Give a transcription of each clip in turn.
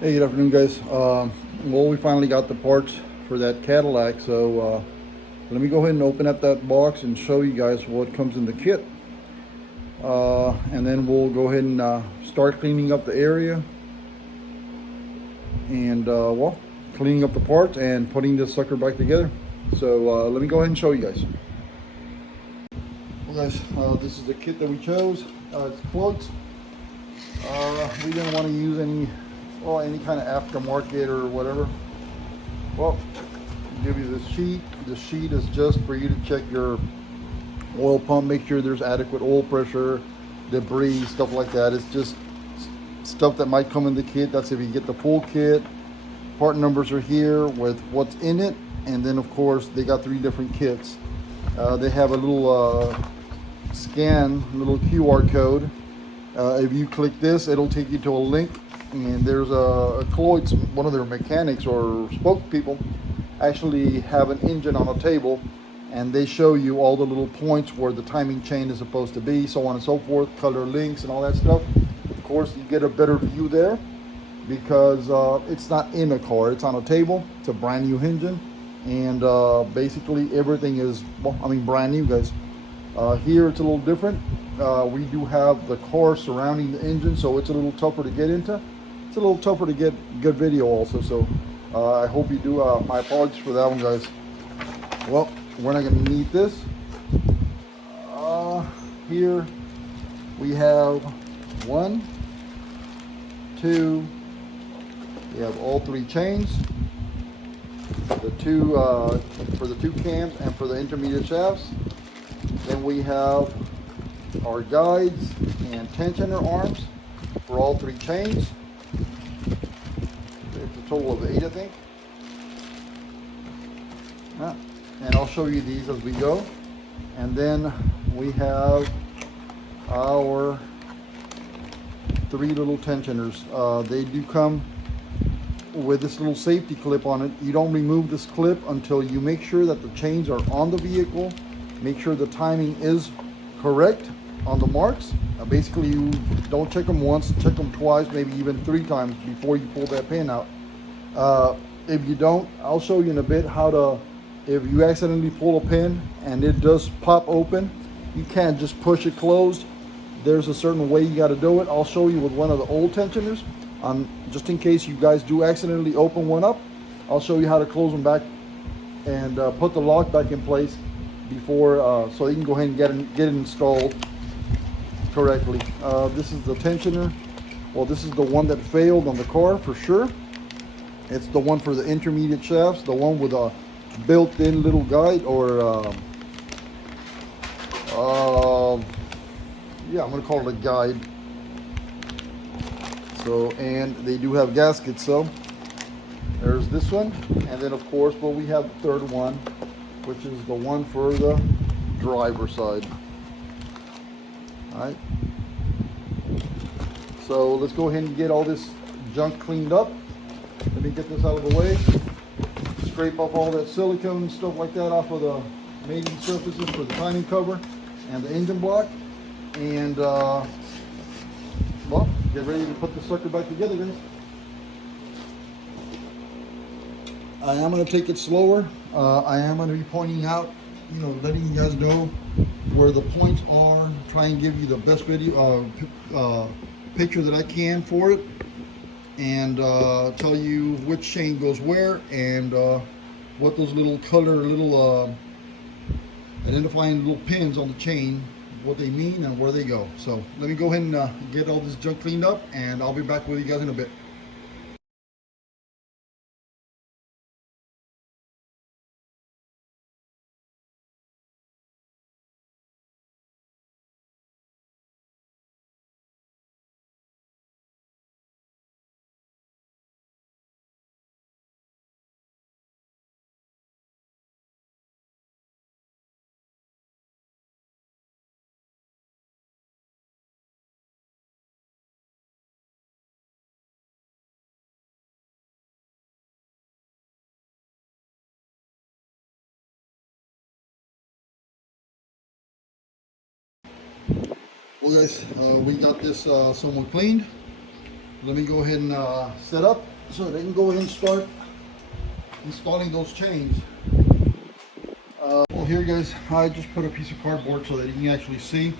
Hey, good afternoon, guys. Well, we finally got the parts for that Cadillac, so let me go ahead and open up that box and show you guys what comes in the kit. And then we'll go ahead and start cleaning up the area and, well, cleaning up the parts and putting this sucker back together. So let me go ahead and show you guys. Well, guys, this is the kit that we chose. It's plugs. We didn't want to use any kind of aftermarket or whatever. Well, give you this sheet. The sheet is just for you to check your oil pump, make sure there's adequate oil pressure, debris, stuff like that. It's just stuff that might come in the kit. That's if you get the full kit. Part numbers are here with what's in it, and then of course they got 3 different kits. They have a little little QR code. If you click this, it'll take you to a link, and there's a Cloyd's, one of their mechanics or spokespeople actually have an engine on a table, and they show you all the little points where the timing chain is supposed to be, so on and so forth, color links and all that stuff. Of course, you get a better view there because it's not in a car, it's on a table. It's a brand new engine, and basically everything is, well, I mean, brand new, guys. Here it's a little different. We do have the car surrounding the engine, so it's a little tougher to get into. It's a little tougher to get good video also, so I hope you do. My apologies for that one, guys. Well, we're not going to need this. Here we have 1, 2, we have all 3 chains, the 2 for the 2 cams and for the intermediate shafts. Then we have our guides and tensioner arms for all 3 chains. It's a total of 8, I think. And I'll show you these as we go. And then we have our 3 little tensioners. They do come with this little safety clip on it. You don't remove this clip until you make sure that the chains are on the vehicle. Make sure the timing is correct on the marks. Basically, you don't check them once, check them twice, maybe even 3 times before you pull that pin out. If you don't, I'll show you in a bit how to, if you accidentally pull a pin and it does pop open, you can't just push it closed. There's a certain way you got to do it. I'll show you with one of the old tensioners. Just in case you guys do accidentally open one up, I'll show you how to close them back and put the lock back in place before, so you can go ahead and get it installed correctly. This is the tensioner. Well, this is the one that failed on the car for sure. It's the one for the intermediate shafts, the one with a built-in little guide, or yeah, I'm gonna call it a guide. So, and they do have gaskets. So there's this one, and then of course, well, we have the 3rd one, which is the one for the driver side. All right. So let's go ahead and get all this junk cleaned up. Let me get this out of the way. Scrape off all that silicone and stuff like that off of the mating surfaces for the timing cover and the engine block. And well, get ready to put the sucker back together, guys. I am going to take it slower. I am going to be pointing out, you know, letting you guys know where the points are, try and give you the best video picture that I can for it, and tell you which chain goes where, and what those little identifying little pins on the chain, what they mean and where they go. So let me go ahead and get all this junk cleaned up, and I'll be back with you guys in a bit. Well, guys, we got this somewhat cleaned. let me go ahead and set up so they can go ahead and start installing those chains. Well, here guys, I just put a piece of cardboard so that you can actually see.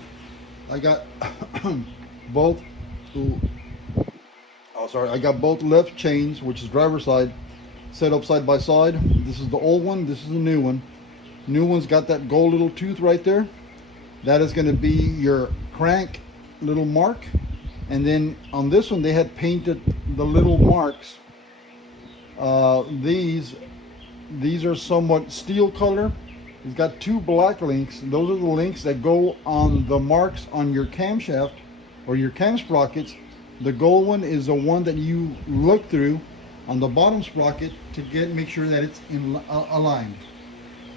I got both. I got both left chains, which is driver's side, set up side by side. This is the old one. This is the new one. New one's got that gold little tooth right there. That is going to be your crank little mark. And then on this one, they had painted the little marks. These are somewhat steel color. It's got two black links. Those are the links that go on the marks on your camshaft or your cam sprockets. The gold one is the one that you look through on the bottom sprocket to make sure that it's aligned.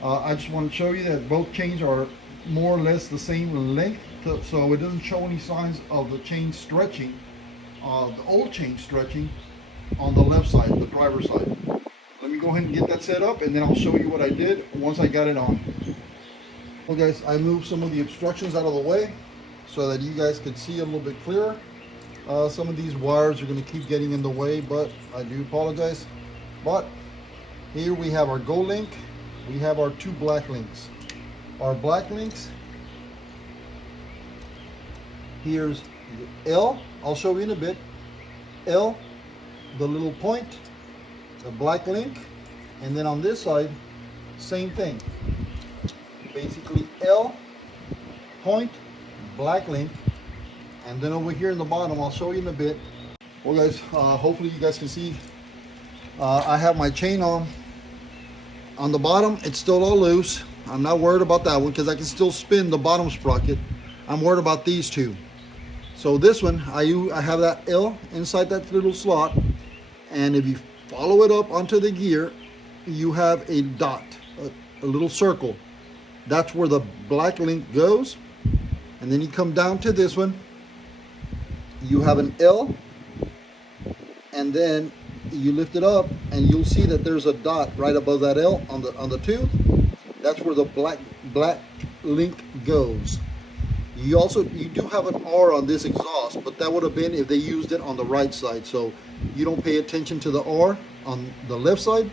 I just want to show you that both chains are more or less the same length, so it doesn't show any signs of the chain stretching, the old chain stretching on the left side, the driver's side. Let me go ahead and get that set up, and then I'll show you what I did once I got it on. Well guys, I moved some of the obstructions out of the way so that you guys could see a little bit clearer. Some of these wires are going to keep getting in the way, but I do apologize. But here we have our gold link, we have our two black links. Our black links, here's L, I'll show you in a bit. L, the little point, the black link, and then on this side, same thing. Basically L, point, black link, and then over here in the bottom, I'll show you in a bit. Well guys, hopefully you guys can see, I have my chain on the bottom. It's still all loose. I'm not worried about that one because I can still spin the bottom sprocket. I'm worried about these two. So this one, I have that L inside that little slot, and if you follow it up onto the gear, you have a dot, a little circle. That's where the black link goes. And then you come down to this one, you have an L, and then you lift it up and you'll see that there's a dot right above that L on the tooth. That's where the black link goes. You do have an R on this exhaust, but that would have been if they used it on the right side. So you don't pay attention to the R on the left side.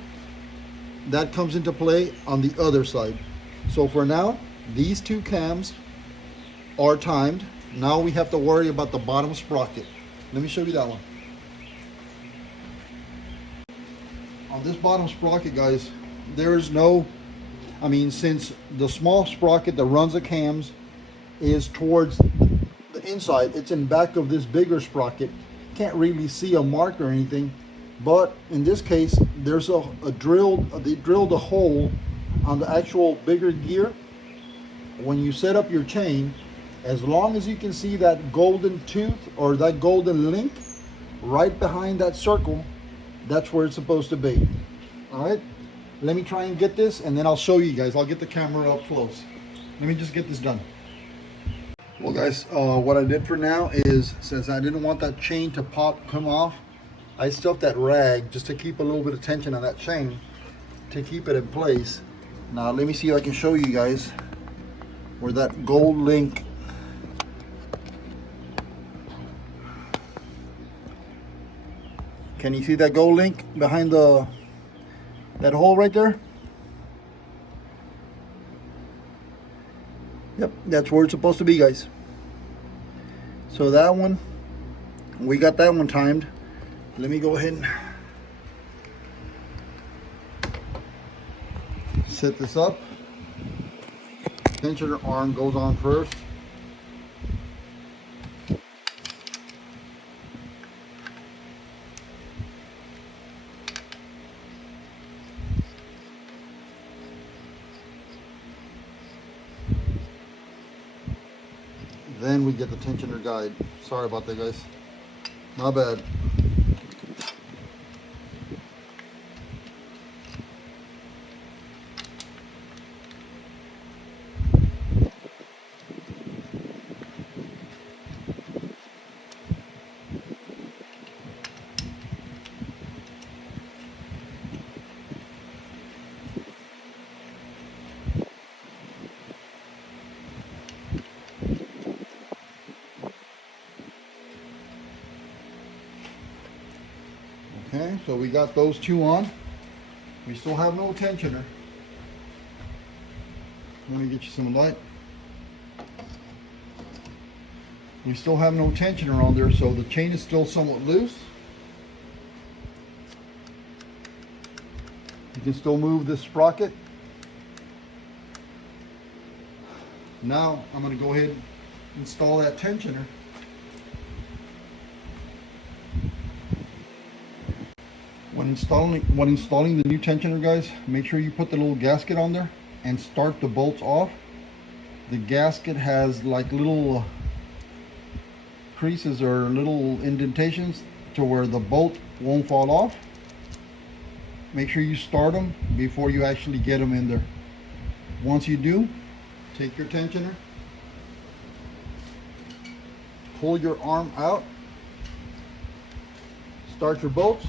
That comes into play on the other side. So for now, these two cams are timed. Now we have to worry about the bottom sprocket. Let me show you that one. On this bottom sprocket, guys, there is no, since the small sprocket that runs the cams is towards the inside, it's in back of this bigger sprocket. Can't really see a mark or anything, but in this case, there's they drilled a hole on the actual bigger gear. When you set up your chain, as long as you can see that golden tooth or that golden link right behind that circle, that's where it's supposed to be. All right, let me try and get this, and then I'll show you guys. I'll get the camera up close. Let me just get this done. Well guys, what I did for now is, since I didn't want that chain to come off, I stuffed that rag just to keep a little bit of tension on that chain to keep it in place. Now let me see if I can show you guys where that gold link, can you see that gold link behind that hole right there? Yep, that's where it's supposed to be, guys. So that one, we got that one timed. Let me go ahead and set this up. Tensioner arm goes on first. Then we get the tensioner guide. Sorry about that, guys. My bad. Okay, so we got those two on. We still have no tensioner. Let me get you some light. We still have no tensioner on there, so the chain is still somewhat loose. You can still move this sprocket. Now I'm going to go ahead and install that tensioner. When installing the new tensioner, guys, make sure you put the little gasket on there and start the bolts off. The gasket has like little creases or little indentations to where the bolt won't fall off. Make sure you start them before you actually get them in there. Once you do, take your tensioner, pull your arm out, start your bolts,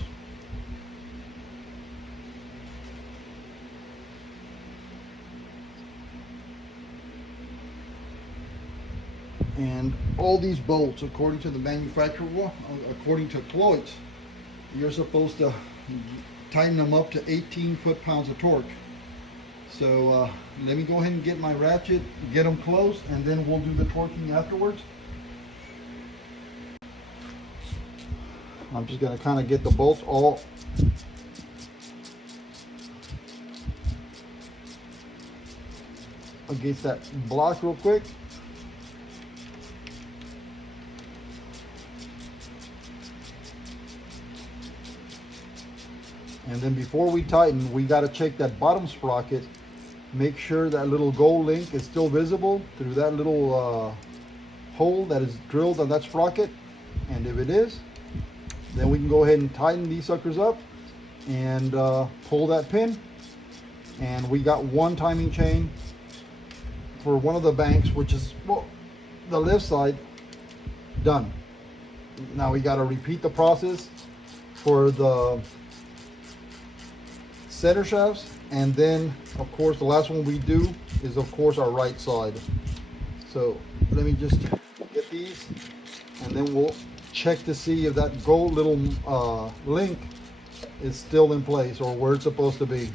and all these bolts, according to the manufacturer, according to Cloyd's, you're supposed to tighten them up to 18 foot-pounds of torque. So let me go ahead and get my ratchet, get them close, and then we'll do the torquing afterwards. I'm just going to kind of get the bolts all against that block real quick. And then before we tighten, we got to check that bottom sprocket. Make sure that little gold link is still visible through that little hole that is drilled on that sprocket. And if it is, then we can go ahead and tighten these suckers up and pull that pin. And we got one timing chain for one of the banks, which is, well, the left side, done. Now we got to repeat the process for the center shafts, and then of course the last one we do is of course our right side. So let me just get these, and then we'll check to see if that gold little link is still in place or where it's supposed to be.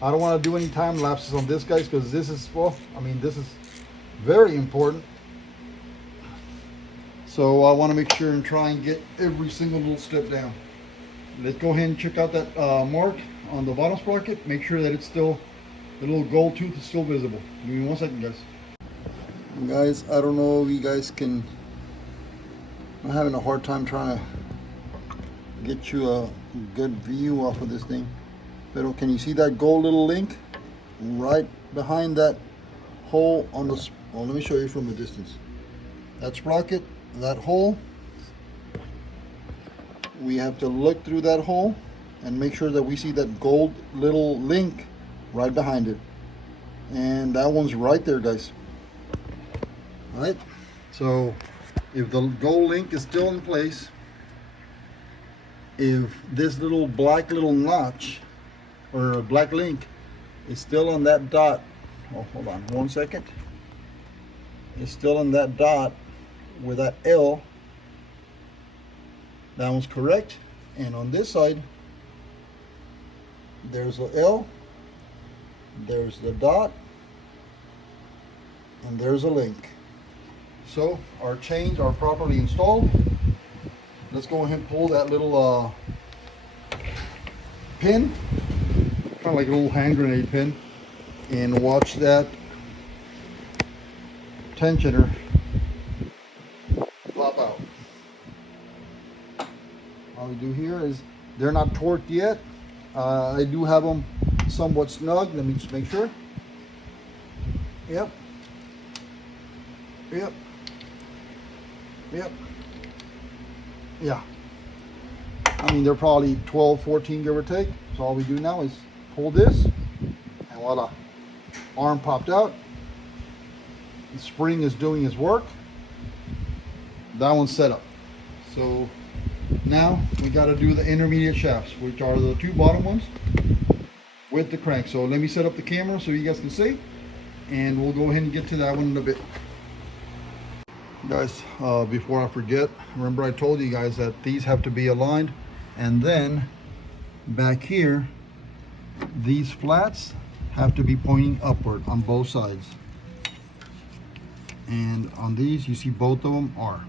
I don't want to do any time lapses on this, guys, because this is, well, I mean, this is very important. So I want to make sure and try and get every single little step down. Let's go ahead and check out that mark on the bottom sprocket. Make sure that it's still, the little gold tooth is still visible. Give me 1 second, guys. Guys, I don't know if you guys can, I'm having a hard time trying to get you a good view off of this thing. But can you see that gold little link right behind that hole on the, well, let me show you from a distance. That sprocket, that hole, we have to look through that hole and make sure that we see that gold little link right behind it. And that one's right there, guys. All right, so if the gold link is still in place, if this little black little notch or black link is still on that dot, oh, hold on 1 second, it's still on that dot with that L, that one's correct. And on this side, there's the L, there's the dot, and there's a link. So our chains are properly installed. Let's go ahead and pull that little pin, kind of like a little hand grenade pin, and watch that tensioner pop out. All we do here is, they're not torqued yet. I do have them somewhat snug. Let me just make sure. Yep. Yep. Yep. Yeah. I mean, they're probably 12, 14, give or take. So all we do now is pull this, and voila, arm popped out. The spring is doing its work. That one's set up. So now we got to do the intermediate shafts, which are the two bottom ones with the crank. So let me set up the camera so you guys can see, and we'll go ahead and get to that one in a bit. Guys, before I forget, remember I told you guys that these have to be aligned, and then back here these flats have to be pointing upward on both sides, and on these you see both of them are.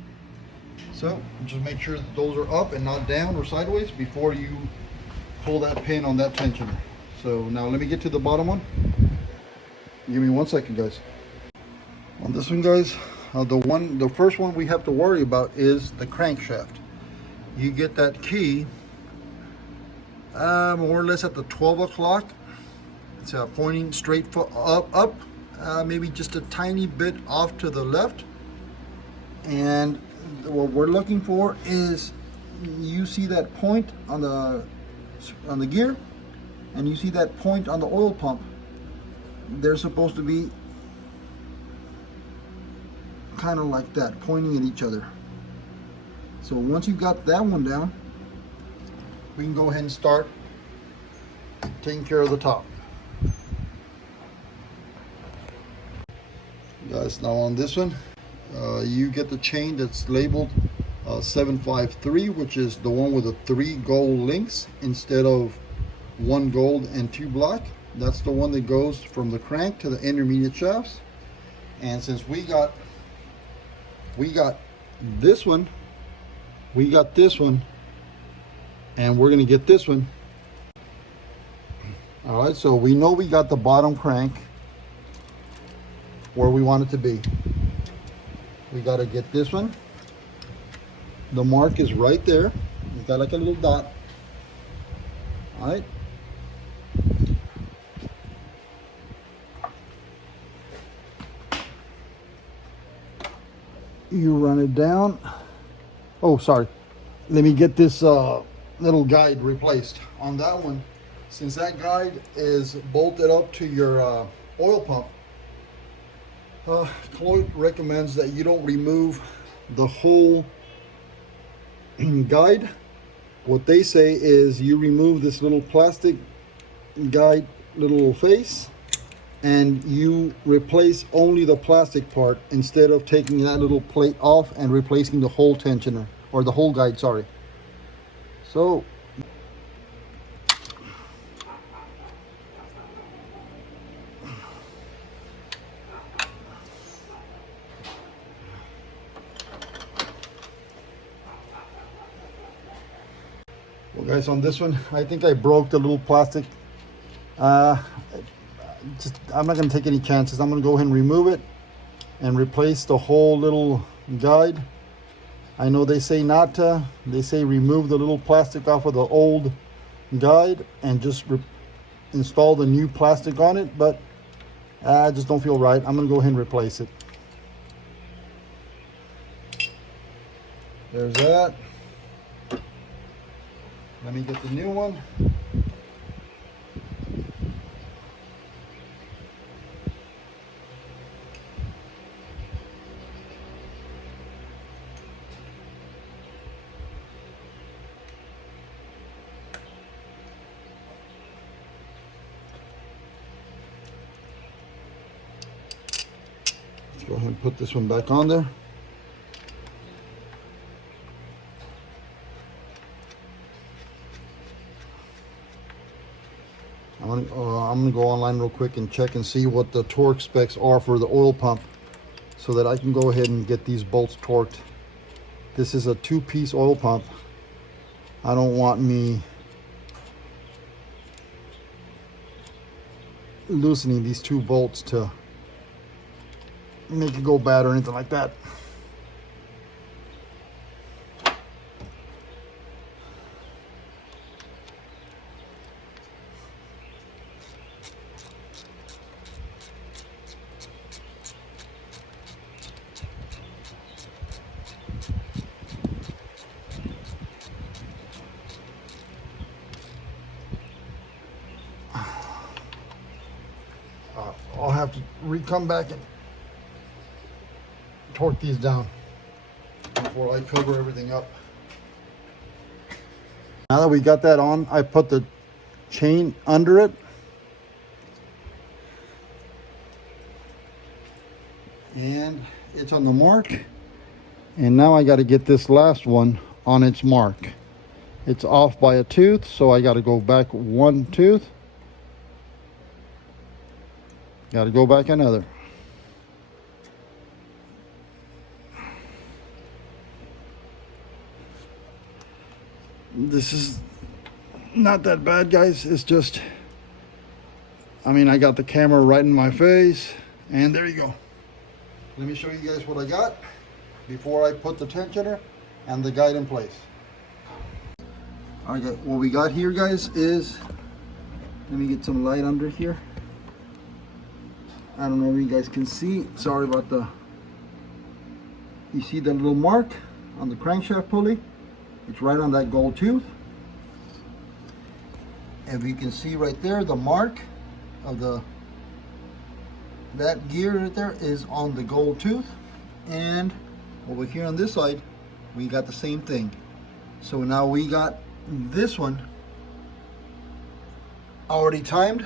So just make sure that those are up and not down or sideways before you pull that pin on that tensioner. So now let me get to the bottom one. Give me 1 second, guys. On this one, guys, the first one we have to worry about is the crankshaft. You get that key more or less at the 12 o'clock. It's pointing straight up, maybe just a tiny bit off to the left. And what we're looking for is, you see that point on the gear, and you see that point on the oil pump. They're supposed to be kind of like that, pointing at each other. So once you got that one down, we can go ahead and start taking care of the top. Guys, now on this one, you get the chain that's labeled 753, which is the one with the 3 gold links instead of 1 gold and 2 black. That's the one that goes from the crank to the intermediate shafts. And since we got this one, we got this one, and we're gonna get this one. All right, so we know we got the bottom crank where we want it to be. We got to get this one. The mark is right there. It's got like a little dot. All right. You run it down. Oh, sorry. Let me get this little guide replaced on that one. Since that guide is bolted up to your oil pump, Chloe recommends that you don't remove the whole guide. What they say is you remove this little plastic guide little face, and you replace only the plastic part instead of taking that little plate off and replacing the whole tensioner, or the whole guide, sorry. So well, guys, on this one, I think I broke the little plastic. I'm not going to take any chances. I'm going to go ahead and remove it and replace the whole little guide. I know they say not to. They say remove the little plastic off of the old guide and just install the new plastic on it, but I just don't feel right. I'm going to go ahead and replace it. There's that. Let me get the new one. Let's go ahead and put this one back on there. I'm gonna go online real quick and check and see what the torque specs are for the oil pump, so that I can go ahead and get these bolts torqued. This is a 2-piece oil pump. I don't want me loosening these 2 bolts to make it go bad or anything like that. I'll have to come back and torque these down before I cover everything up. Now that we got that on, I put the chain under it. and it's on the mark. And now I got to get this last one on its mark. It's off by a tooth, so I got to go back one tooth. Got to go back another. This is not that bad, guys. It's just, I mean, I got the camera right in my face, and there you go. Let me show you guys what I got before I put the tensioner and the guide in place. All right, what we got here, guys, is, let me get some light under here. I don't know if you guys can see. Sorry about the, you see the little mark on the crankshaft pulley? It's right on that gold tooth. If you can see right there, the mark of that gear right there is on the gold tooth. And over here on this side, we got the same thing. So now we got this one already timed.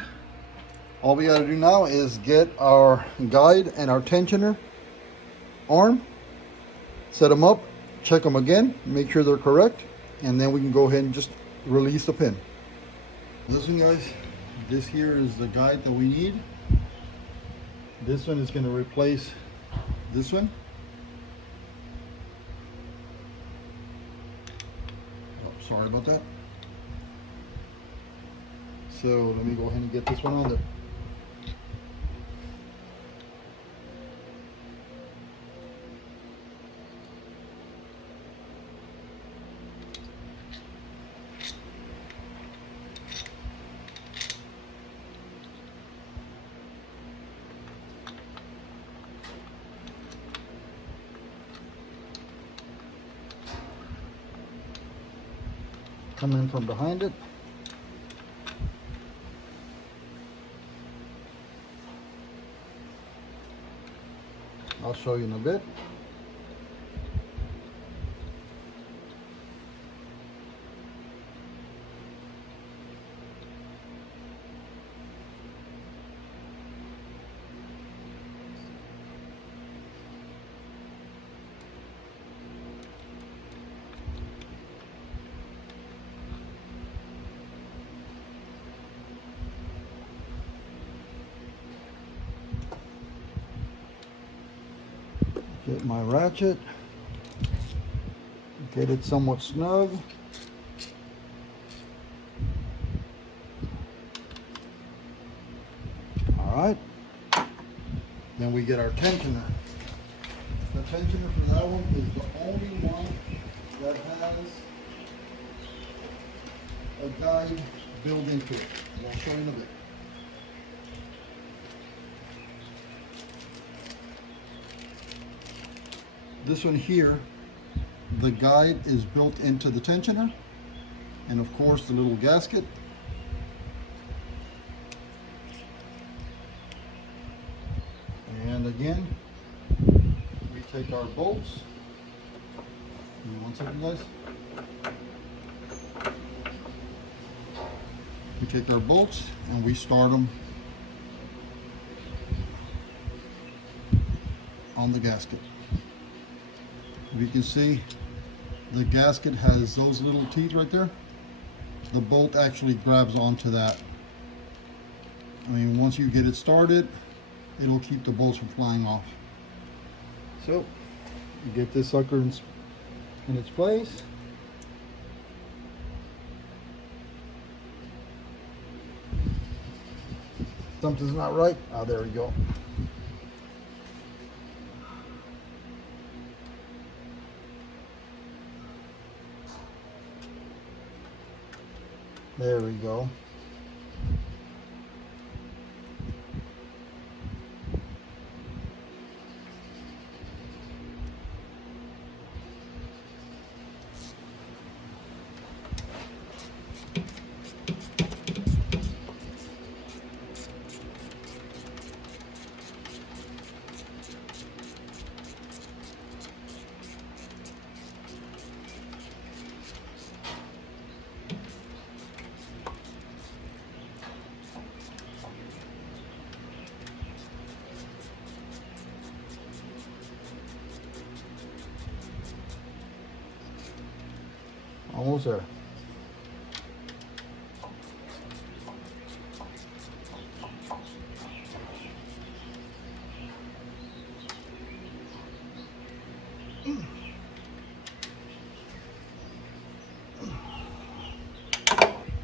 All we got to do now is get our guide and our tensioner arm, set them up, check them again, make sure they're correct, and then we can go ahead and just release the pin. Listen, guys, this here is the guide that we need. This one is going to replace this one. Oh, sorry about that. So let me go ahead and get this one on there. Come in from behind it. I'll show you in a bit. Get my ratchet, get it somewhat snug. All right, then we get our tensioner. The tensioner for that one is the only one that has a guide built into it. And I'll show you in a bit. This one here, the guide is built into the tensioner, and of course the little gasket. And again, we take our bolts. Give me 1 second, guys. We take our bolts and we start them on the gasket. You can see the gasket has those little teeth right there. The bolt actually grabs onto that. I mean, once you get it started, it'll keep the bolts from flying off. So you get this sucker in its place. Something's not right. Oh, there we go. There we go. Almost there.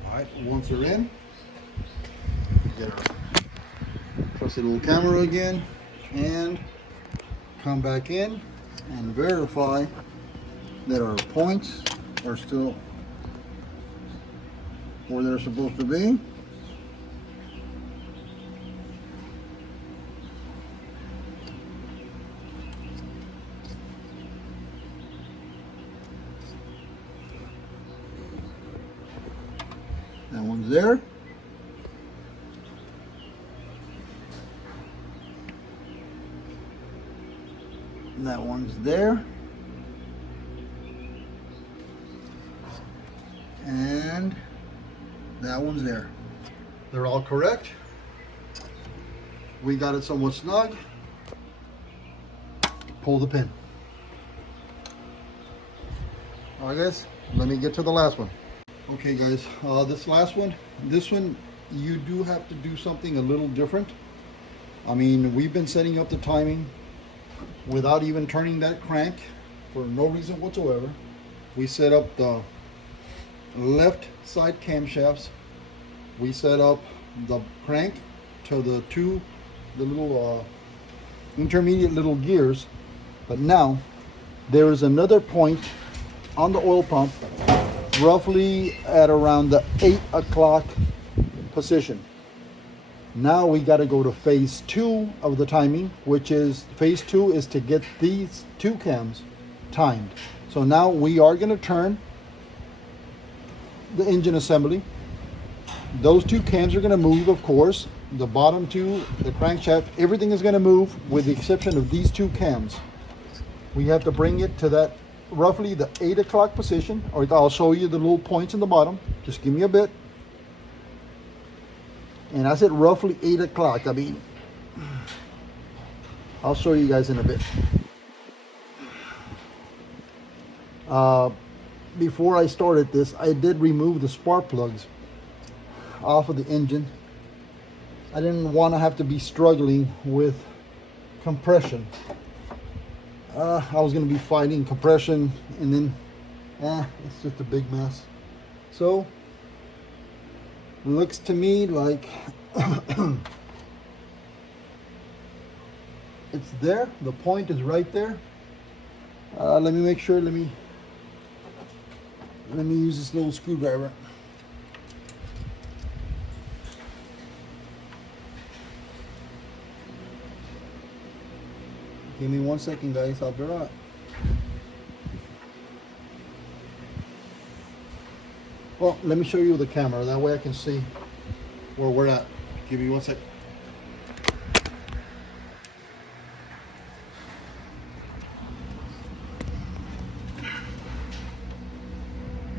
Alright, once they're in, get our trusty little camera again and come back in and verify that our points are still where they're supposed to be. That one's there. That one's there. And that one's there. They're all correct. We got it somewhat snug. Pull the pin. All right, guys, let me get to the last one. Okay, guys, this last one, you do have to do something a little different. I mean, we've been setting up the timing without even turning that crank for no reason whatsoever. We set up the left side camshafts. We set up the crank to the little intermediate little gears. But now there is another point on the oil pump roughly at around the 8 o'clock position. Now we got to go to phase 2 of the timing, which is phase 2 is to get these two cams timed. So now we are going to turn the engine assembly. Those two cams are going to move, of course. The bottom two, the crankshaft, everything is going to move with the exception of these two cams. We have to bring it to that roughly the 8 o'clock position, or I'll show you the little points in the bottom. Just give me a bit. And I said roughly 8 o'clock. I mean, I'll show you guys in a bit. Before I started this, I did remove the spark plugs off of the engine. I didn't want to have to be struggling with compression. I was going to be fighting compression, and then it's just a big mess. So looks to me like it's there. The point is right there. Let me make sure. Let me use this little screwdriver. Give me 1 second, guys. I'll be right. Well, let me show you the camera. That way I can see where we're at. Give me 1 second.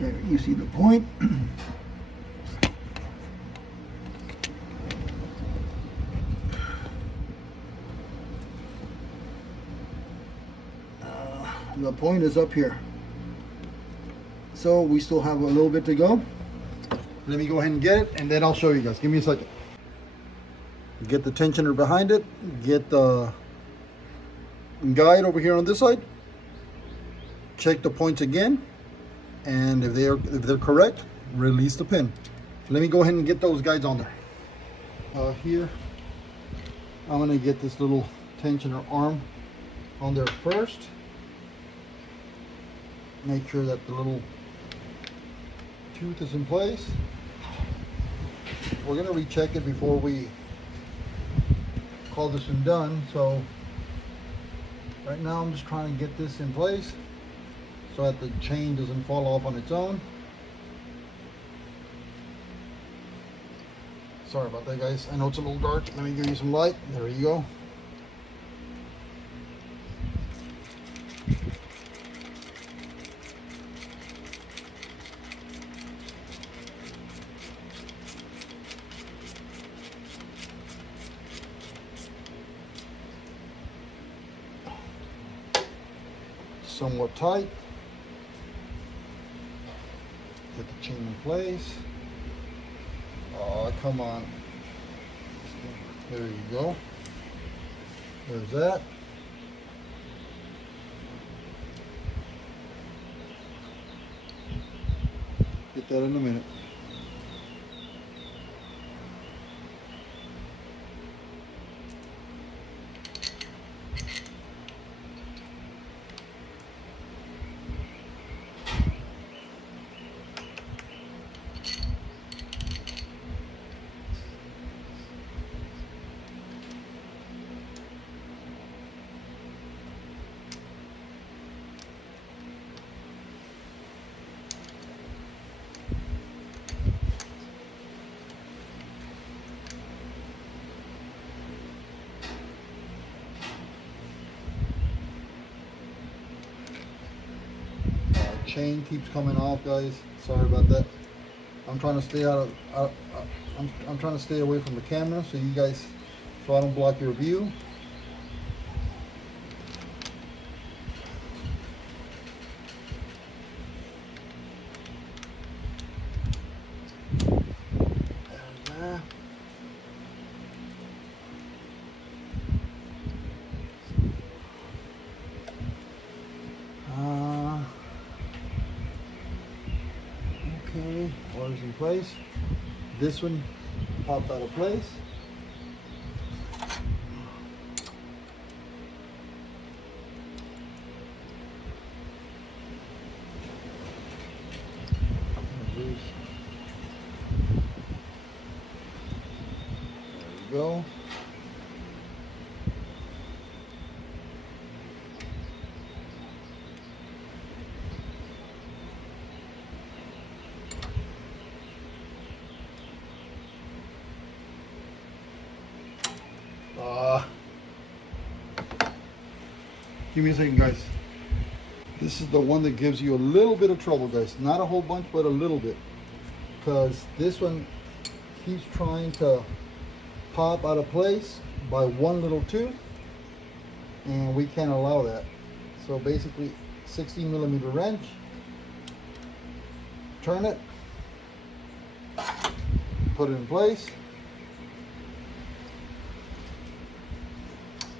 There, you see the point. The point is up here. So we still have a little bit to go. Let me go ahead and get it, and then I'll show you guys. Give me a second. Get the tensioner behind it. Get the guide over here on this side. Check the points again, and if they're correct, release the pin. Let me go ahead and get those guides on there. Here, I'm gonna get this little tensioner arm on there first. Make sure that the little tooth is in place. We're going to recheck it before we call this one done. So right now I'm just trying to get this in place so that the chain doesn't fall off on its own. Sorry about that, guys. I know it's a little dark. Let me give you some light. There you go. Somewhat tight. place. Oh, come on. There you go. There's that. Get that in a minute. Chain keeps coming off, guys. Sorry about that. I'm trying to stay I'm trying to stay away from the camera so you guys, so I don't block your view. Okay, wires in place. This one popped out of place. There you go. Give me a second, guys. This is the one that gives you a little bit of trouble, guys. Not a whole bunch, but a little bit. Because this one keeps trying to pop out of place by one little tooth. And we can't allow that. So basically, 16mm wrench. Turn it. Put it in place.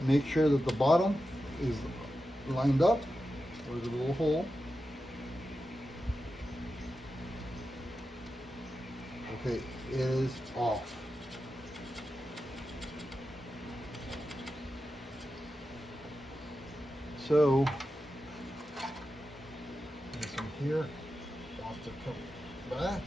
Make sure that the bottom is lined up. There's a little hole. Okay, it is off. So this one here wants to come back.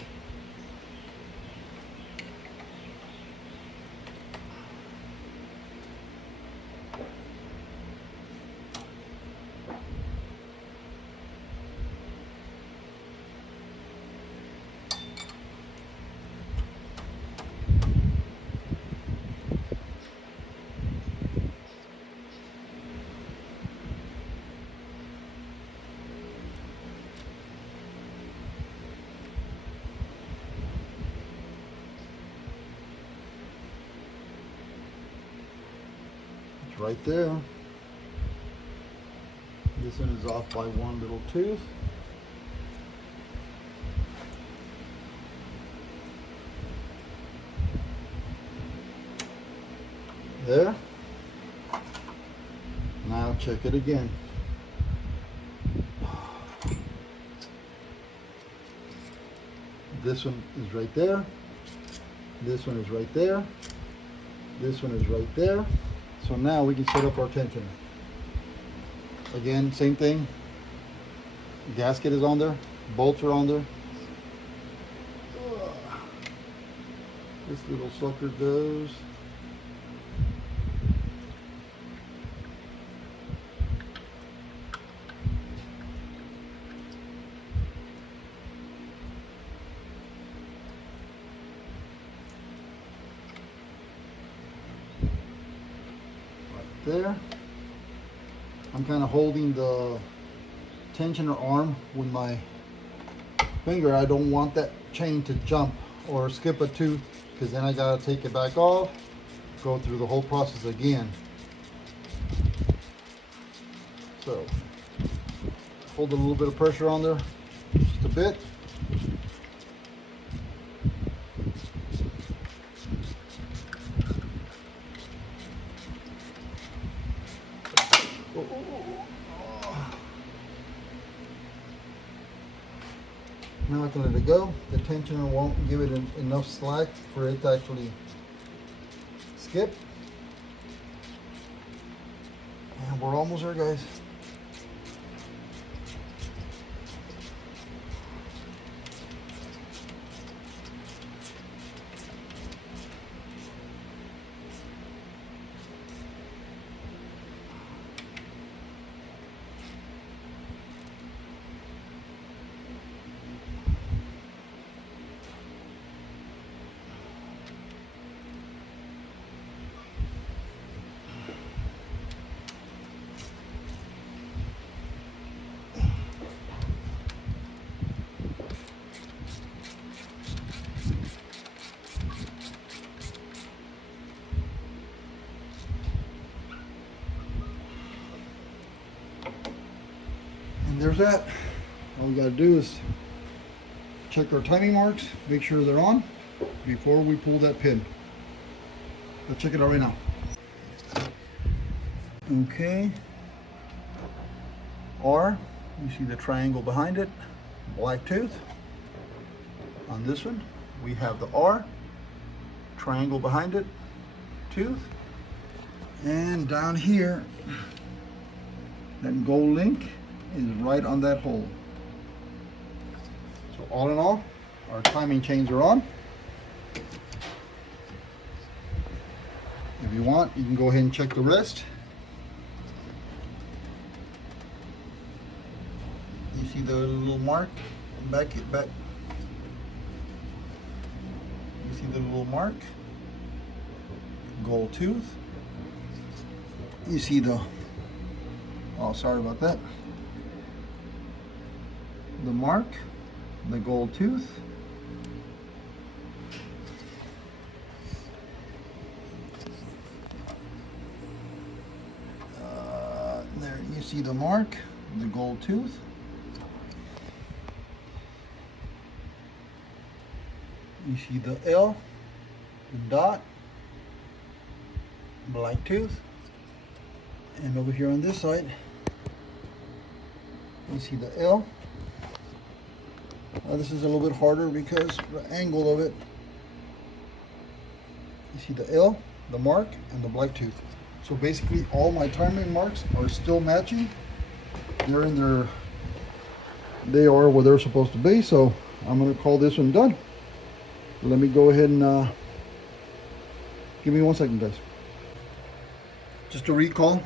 Right there. This one is off by one little tooth. There. Now check it again. This one is right there. This one is right there. This one is right there. So now we can set up our tensioner. Again, same thing. Gasket is on there. Bolts are on there. This little sucker goes. There. I'm kind of holding the tensioner arm with my finger. I don't want that chain to jump or skip a tooth, because then I gotta take it back off, go through the whole process again. So hold a little bit of pressure on there, just a bit. can let it go. The tensioner won't give it enough slack for it to actually skip. And we're almost there, guys. And there's that. All we got to do is check our timing marks, make sure they're on before we pull that pin. Let's check it out right now. Okay. R, you see the triangle behind it, black tooth. On this one, we have the R, triangle behind it, tooth. And down here, that gold link is right on that hole. So all in all, our timing chains are on. If you want, you can go ahead and check the rest. You see the little mark back. You see the little mark, gold tooth. You see the, oh, sorry about that. The mark, the gold tooth. There you see the mark, the gold tooth. You see the L, the dot, black tooth. And over here on this side, you see the L. This is a little bit harder because the angle of it. You see the L, the mark, and the black tooth. So basically all my timing marks are still matching. They're in their, they are where they're supposed to be. So I'm going to call this one done. Let me go ahead and give me 1 second, guys. Just to recall,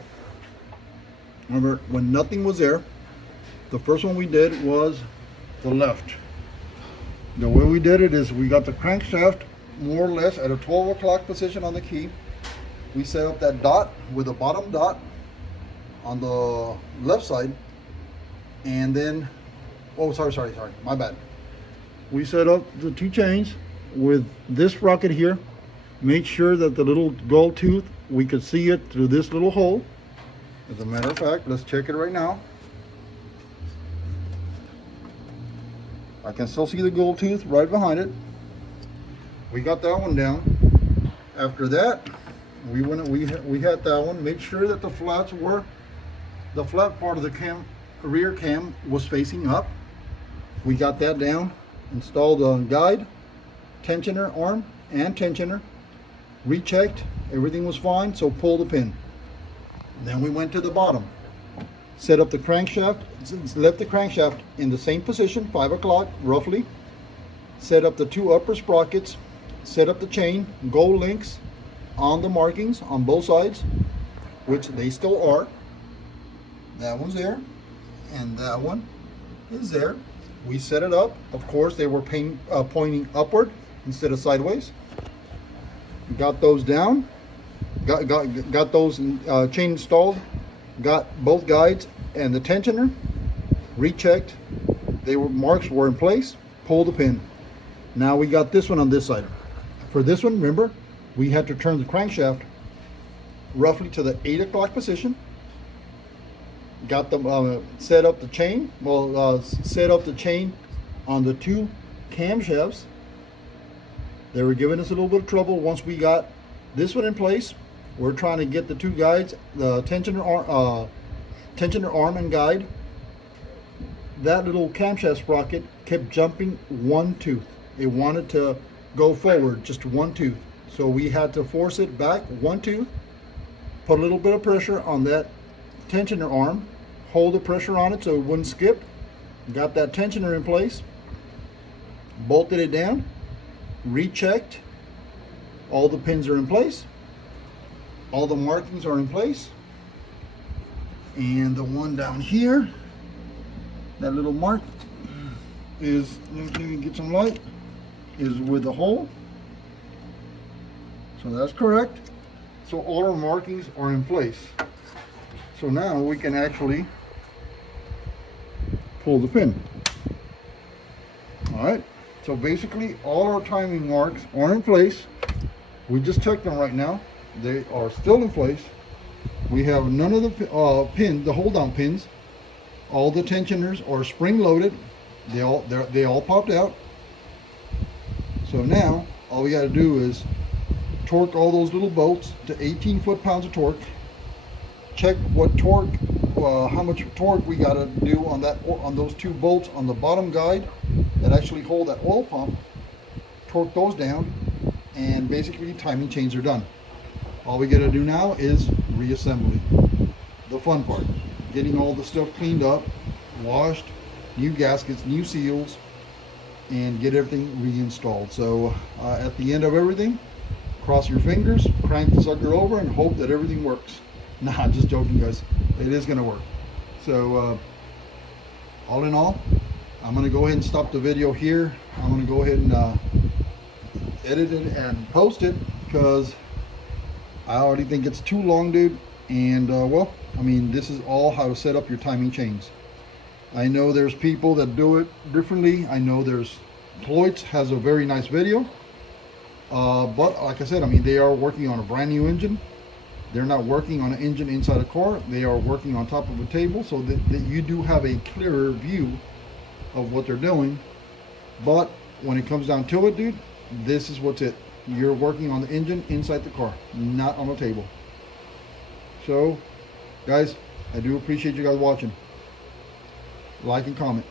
remember when nothing was there, the first one we did was the left. The way we did it is we got the crankshaft more or less at a 12 o'clock position on the key. We set up that dot with a bottom dot on the left side, and then, oh, sorry, my bad. We set up the two chains with this sprocket here. Made sure that the little gold tooth, we could see it through this little hole. As a matter of fact, let's check it right now. I can still see the gold tooth right behind it. We got that one down. After that, we had that one. Made sure that the flats were, the flat part of the cam, rear cam was facing up. We got that down. Installed a guide, tensioner arm, and tensioner. Rechecked, everything was fine, so pull the pin. Then we went to the bottom, set up the crankshaft, left the crankshaft in the same position, 5 o'clock roughly. Set up the two upper sprockets, set up the chain, gold links on the markings on both sides, which they still are. That one's there, and that one is there. We set it up. Of course, they were pointing upward instead of sideways. Got those down. Got those chain installed. Got both guides and the tensioner rechecked. Marks were in place. Pull the pin. Now we got this one on this side. For this one, remember, we had to turn the crankshaft roughly to the 8 o'clock position. Got them set up the chain. Set up the chain on the two camshafts. They were giving us a little bit of trouble once we got this one in place. We're trying to get the two guides, the tensioner arm and guide, that little camshaft sprocket kept jumping one tooth. It wanted to go forward just one tooth. So we had to force it back one tooth, put a little bit of pressure on that tensioner arm, hold the pressure on it so it wouldn't skip, got that tensioner in place, bolted it down, rechecked, all the pins are in place, all the markings are in place, and the one down here, that little mark is, let me get some light, is with the hole. So that's correct. So all our markings are in place. So now we can actually pull the pin. All right. So basically all our timing marks are in place. We just checked them right now. They are still in place. We have none of the pins, the hold down pins. All the tensioners are spring loaded. They all popped out. So now all we got to do is torque all those little bolts to 18 foot-pounds of torque. Check what torque, how much torque we got to do on that, on those two bolts on the bottom guide that actually hold that oil pump. Torque those down, and basically timing chains are done. All we got to do now is reassembly. The fun part, getting all the stuff cleaned up, washed, new gaskets, new seals, and get everything reinstalled. So at the end of everything, cross your fingers, crank the sucker over, and hope that everything works. Nah, just joking, guys. It is gonna work. So all in all, I'm gonna go ahead and stop the video here. I'm gonna go ahead and edit it and post it, because I already think it's too long, dude. And well, I mean, this is all how to set up your timing chains. I know there's people that do it differently. I know there's Ploitz has a very nice video. But like I said, I mean, they are working on a brand new engine. They're not working on an engine inside a car. They are working on top of a table, so that you do have a clearer view of what they're doing. But when it comes down to it, dude, this is what's it. You're working on the engine inside the car, not on a table. So, guys, I do appreciate you guys watching. Like and comment.